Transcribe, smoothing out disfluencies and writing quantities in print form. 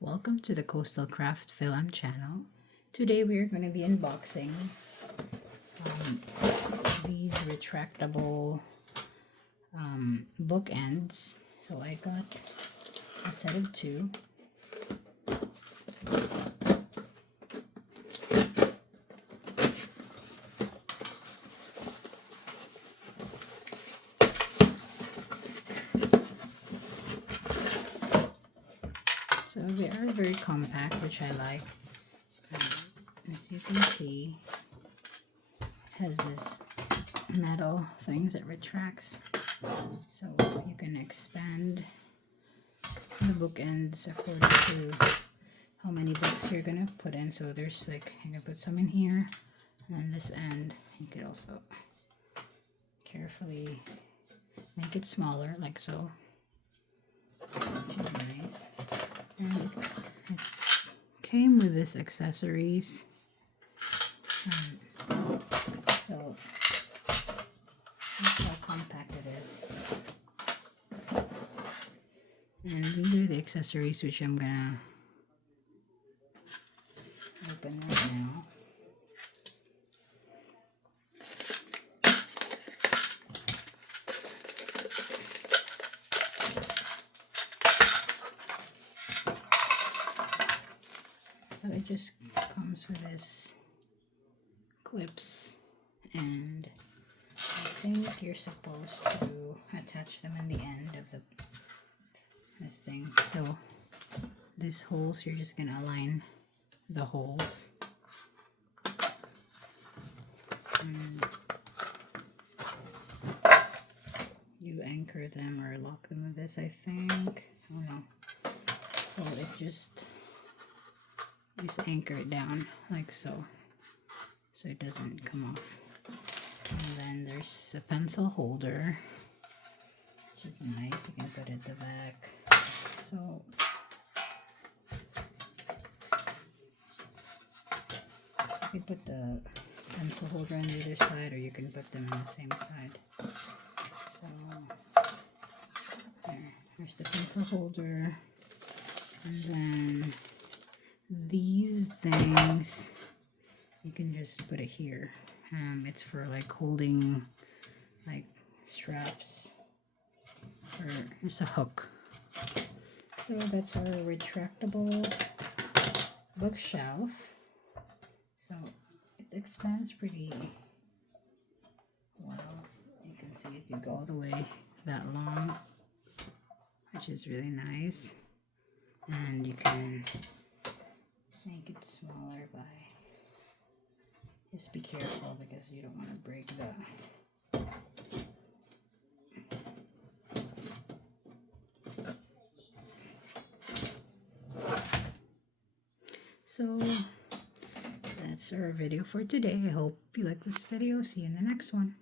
Welcome to the Coastal Craft Film channel. Today we are going to be unboxing these retractable bookends. So I got a set of two. So they are very compact, which I like. As you can see, it has this metal thing that retracts, so you can expand the bookends according to how many books you're gonna put in. So there's like, you can put some in here, and then this end you could also carefully make it smaller, like so. Which is nice. And it came with this accessories. So that's how compact it is. And these are the accessories which I'm gonna open right now. So it just comes with this clips, and I think you're supposed to attach them in the end of this thing. So these holes, you're just gonna align the holes. And you anchor them or lock them with this, I think. I don't know. So it just anchor it down like so, so it doesn't come off. And then there's a pencil holder, which is nice. You can put it at the back. So you can put the pencil holder on the other side, or you can put them on the same side. So there's the pencil holder, and then these things you can just put it here. It's for like holding like straps, or it's a hook. So that's our retractable bookshelf. So it expands pretty well. You can see it can go all the way that long, which is really nice. And you can make it smaller by, just be careful because you don't want to break the So that's our video for today. I hope you like this video. See you in the next one.